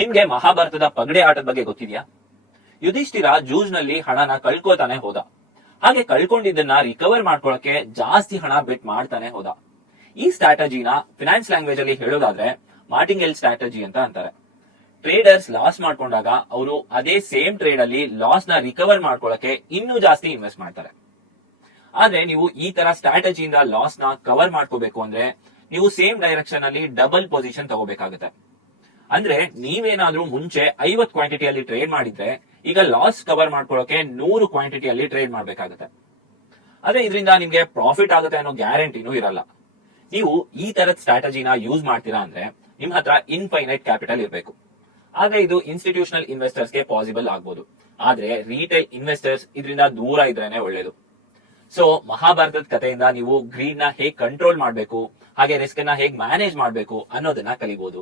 ನಿಮ್ಗೆ ಮಹಾಭಾರತದ ಪಗಡೆ ಆಟದ ಬಗ್ಗೆ ಗೊತ್ತಿದ್ಯಾ? ಯುಧಿಷ್ಠಿರ ಜೂಜ್ ನಲ್ಲಿ ಹಣನ ಕಳ್ಕೊತಾನೆ ಹೋದ. ಹಾಗೆ ಕಳ್ಕೊಂಡಿದ್ದನ್ನ ರಿಕವರ್ ಮಾಡ್ಕೊಳಕ್ಕೆ ಜಾಸ್ತಿ ಹಣ ಬೆಟ್ ಮಾಡ್ತಾನೆ ಹೋದ. ಈ ಸ್ಟ್ರಾಟಜಿನ ಫಿನಾನ್ಸ್ ಲ್ಯಾಂಗ್ವೇಜ್ ಅಲ್ಲಿ ಹೇಳೋದಾದ್ರೆ ಮಾರ್ಟಿಂಗೆಲ್ ಸ್ಟ್ರಾಟಜಿ ಅಂತ ಅಂತಾರೆ. ಟ್ರೇಡರ್ಸ್ ಲಾಸ್ ಮಾಡ್ಕೊಂಡಾಗ ಅವರು ಅದೇ ಸೇಮ್ ಟ್ರೇಡ್ ಅಲ್ಲಿ ಲಾಸ್ ನ ರಿಕವರ್ ಮಾಡ್ಕೊಳಕ್ಕೆ ಇನ್ನೂ ಜಾಸ್ತಿ ಇನ್ವೆಸ್ಟ್ ಮಾಡ್ತಾರೆ. ಆದ್ರೆ ನೀವು ಈ ತರ ಸ್ಟ್ರಾಟಜಿಯಿಂದ ಲಾಸ್ ನ ಕವರ್ ಮಾಡ್ಕೋಬೇಕು ಅಂದ್ರೆ ನೀವು ಸೇಮ್ ಡೈರೆಕ್ಷನ್ ಅಲ್ಲಿ ಡಬಲ್ ಪೊಸಿಷನ್ ತಗೋಬೇಕಾಗುತ್ತೆ. ಅಂದ್ರೆ ನೀವೇನಾದ್ರೂ ಮುಂಚೆ 50 ಕ್ವಾಂಟಿಟಿಯಲ್ಲಿ ಟ್ರೇಡ್ ಮಾಡಿದ್ರೆ ಈಗ ಲಾಸ್ ಕವರ್ ಮಾಡ್ಕೊಳ್ಳೋಕೆ 100 ಕ್ವಾಂಟಿಟಿಯಲ್ಲಿ ಟ್ರೇಡ್ ಮಾಡ್ಬೇಕಾಗುತ್ತೆ. ಆದ್ರೆ ಇದರಿಂದ ನಿಮ್ಗೆ ಪ್ರಾಫಿಟ್ ಆಗುತ್ತೆ ಅನ್ನೋ ಗ್ಯಾರಂಟಿನೂ ಇರಲ್ಲ. ನೀವು ಈ ತರದ ಸ್ಟ್ರಾಟಜಿನ ಯೂಸ್ ಮಾಡ್ತೀರಾ ಅಂದ್ರೆ ನಿಮ್ ಹತ್ರ ಇನ್ಫೈನೈಟ್ ಕ್ಯಾಪಿಟಲ್ ಇರಬೇಕು. ಆದ್ರೆ ಇದು ಇನ್ಸ್ಟಿಟ್ಯೂಷನಲ್ ಇನ್ವೆಸ್ಟರ್ಸ್ ಗೆ ಪಾಸಿಬಲ್ ಆಗ್ಬೋದು. ಆದ್ರೆ ರಿಟೇಲ್ ಇನ್ವೆಸ್ಟರ್ಸ್ ಇದರಿಂದ ದೂರ ಇದ್ರೇನೆ ಒಳ್ಳೇದು. ಸೊ ಮಹಾಭಾರತದ ಕಥೆಯಿಂದ ನೀವು ಗ್ರೀಡ್ ನ ಹೇಗ್ ಕಂಟ್ರೋಲ್ ಮಾಡಬೇಕು, ಹಾಗೆ ರಿಸ್ಕ್ ನ ಹೇಗ್ ಮ್ಯಾನೇಜ್ ಮಾಡಬೇಕು ಅನ್ನೋದನ್ನ ಕಲಿಬಹುದು.